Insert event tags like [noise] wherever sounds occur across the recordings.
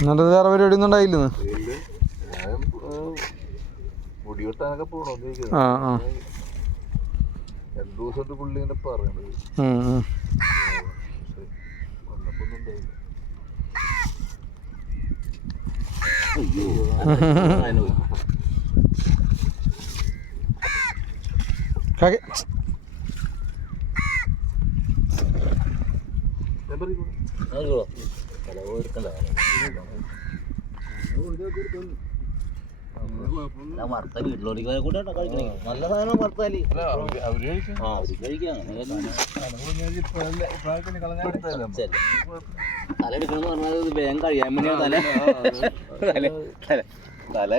എന്നിട്ട് വേറെ പരിപാടി ഒന്നും ഉണ്ടായില്ലെന്ന് ആ ആ. രണ്ടു ദിവസമായിട്ട് പുള്ളി ഇങ്ങനെ വന്നപ്പോ ഒന്നും ഉണ്ടായില്ല കാക്കെ ഞാൻ പറയും വറുത്ത വീട്ടിലോട്ട് കൂടെ കഴിക്കണേ? നല്ല സാധനം വറുത്താൽ ആ അവർ കഴിക്കാം. തല എടുക്കണമെന്ന് പറഞ്ഞാൽ ഇത് വേഗം കഴിയാൻ വേണ്ടിയാണ് തല. തല തല. തല.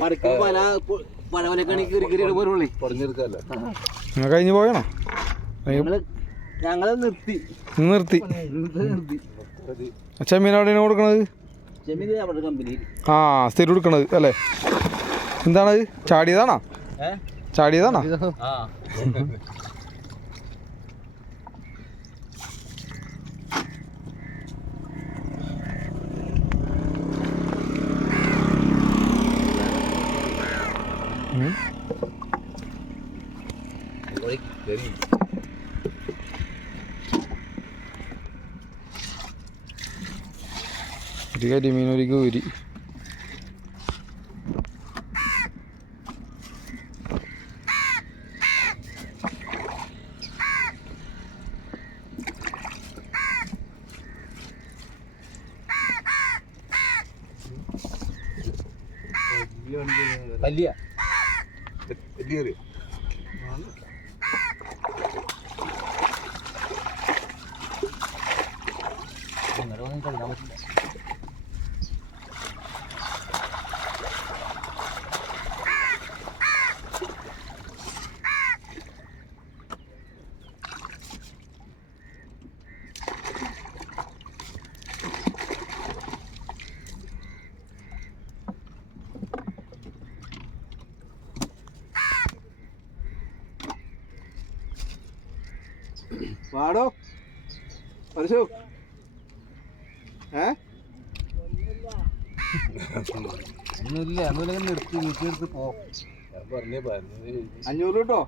പറിക്കുമ്പോ പല കണിക്ക് കീറി കീറി പോരുള്ളേ പറഞ്ഞെടുക്കല്ല നിങ്ങൾ കഴിഞ്ഞ് പോയണോ? ഞങ്ങൾ നിർത്തി. നിർത്തി. ചെമ്മീൻ എവിടെയാണ് കൊടുക്കണത്? ആ സ്ഥിരം എടുക്കണത് അല്ലേ? എന്താണത്? ചാടിയതാണോ? ചാടിയതാണോ ആ ഉം. ഒരു കരിമീൻ ഒരു ഗൗരി വലിയ വലിയ അങ്ങനെ ഒന്നും കഴുകാൻ പറ്റില്ല പാടോ പരശു. ഏ? ഒന്നുമില്ല ഒന്നുമില്ല നിർത്തി വീട്ടിലെടുത്ത് പോ. പറഞ്ഞേ പറഞ്ഞു. അഞ്ഞൂറ് കേട്ടോ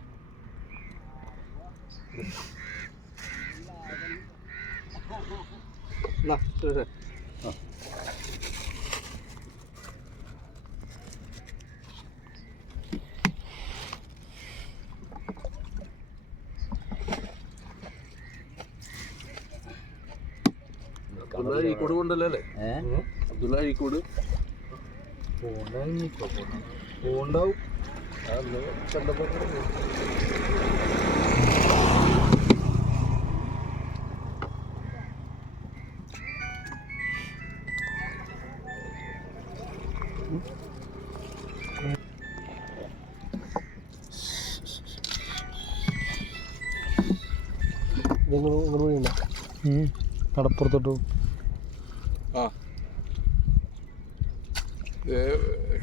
അബ്ദുള്ള അഴീക്കോട് കൊണ്ടല്ലേ അല്ലേ ഏഹ് അബ്ദുള്ള അഴീക്കോട് പോണ്ടാവും. കണ്ടപ്പോ ഉം. കടപ്പുറത്തോട്ട് ആ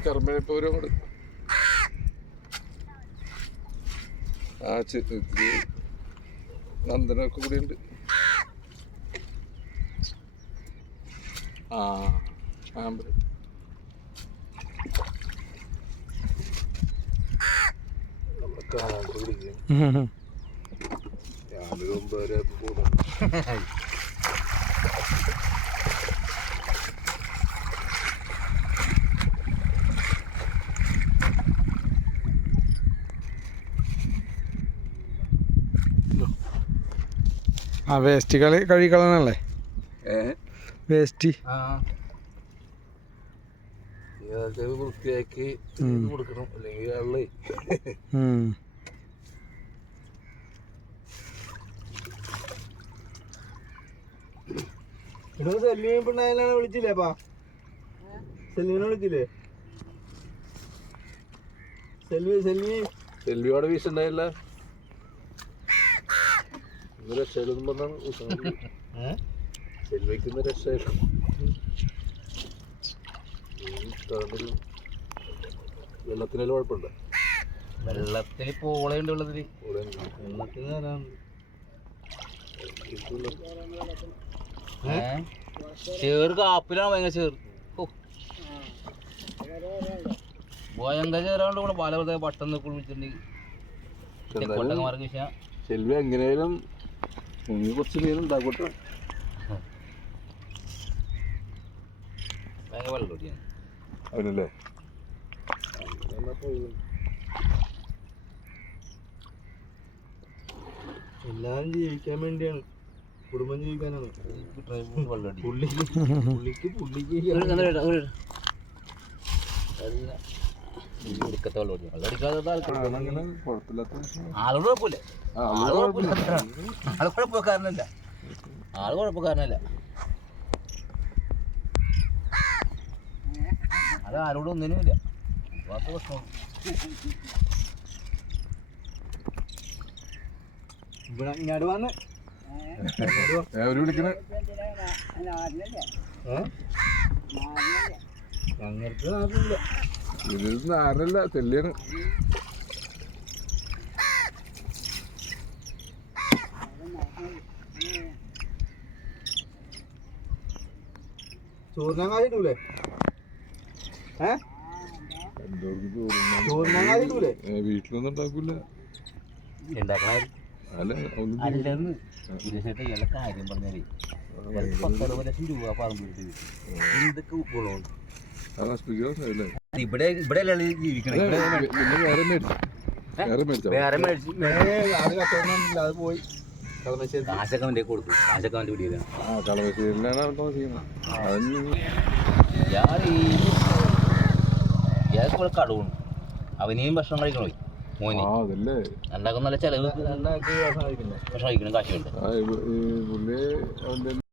കർമ്മപ്പൂരം ആ ചെ- ഇത് നന്ദനൊക്കെ കൂടി ഉണ്ട്. ആ ആമ്പൽ കാണാൻ കൂടി. രാവിലെ വരെ പോകും [laughs] ആ വേസ്റ്റ് കളി കഴിക്കളനല്ലേ വേസ്റ്റ്. വൃത്തിയാക്കി. കൊടുക്കണം. അല്ലെങ്കിൽ. സെല്ലീൻ പിള്ളേരെ വിളിച്ചില്ലേ അപ്പാ സെല്ലീനെ വിളിച്ചില്ലേ? സെൽവി സെൽവി സെൽവിയോടെ വീശുണ്ടായില്ല? രക്ഷയിലൊന്നും പറഞ്ഞാണ് സെൽവിക്ക് ഇന്ന് രക്ഷയില്ല. വെള്ളത്തിനെല്ലാം കുഴപ്പമുണ്ട്? വെള്ളത്തിൽ പോളയുണ്ട് വെള്ളത്തിൽ വെള്ളത്തിൽ ചേറ് കാപ്പിലാണ് ഭയങ്കര ചേറ്? ഭയങ്കര ചേരാണ്ട് കൂടെ പല പട്ടം കുളിച്ചിട്ടുണ്ടെങ്കിൽ വിളിച്ചിട്ടുണ്ടെങ്കിൽ ചെൽവി എങ്ങനെയാലും നീ കുറച്ച് മീൻ ഉണ്ടാക്കോട്ടെ. അവനല്ലേ എല്ലാരും ജീവിക്കാൻ വേണ്ടിയാണ്. കുടുംബം ജീവിക്കാനാണ്. പുള്ളിക്ക് പുള്ളിക്ക് പുള്ളിക്ക് എടുക്കത്തെ വെള്ളം കുടിക്കണം വെള്ളം അടിക്കാതെ ആളോട് കുഴപ്പമില്ല. ആൾ കുഴപ്പമില്ല. ആൾ കുഴപ്പക്കാരനല്ല. ആൾ കുഴപ്പക്കാരനല്ല. അത് ആരോടും ഒന്നിനും ഇല്ല. അപ്പൊ പ്രശ്നം. ഇവിടെ ഇങ്ങോട്ട് വന്ന്. വിളിക്കണേ. ഞങ്ങൾക്ക് നാട്ടിലില്ല ഇത് നാരല്ല തെല്ലിയാണ് ഏ? വീട്ടിലൊന്നും ഉണ്ടാക്കൂല ഉണ്ടാക്കണ അല്ല ഒന്നും അല്ലെന്ന്. വിദേശത്തെ ഇയാളെ കാര്യം പറഞ്ഞാലേ ഇയാൾക്ക് പത്തറുപത് ലക്ഷം രൂപ എന്തൊക്കെ ഇവിടെ ഇവിടെ ജീവിക്കണേ വേറെ അത് പോയി. കാശൊക്കെ അവന്റെ കാശൊക്കെ അവന്റെ ഇയാൾക്ക് ഇവിടെ കടവുണ്ട്. അവനെയും ഭക്ഷണം കഴിക്കണോ? മോനെ. ഉണ്ടാക്കുന്ന നല്ല ചെലവ്. ഭക്ഷണം കഴിക്കണം കാശുണ്ട്.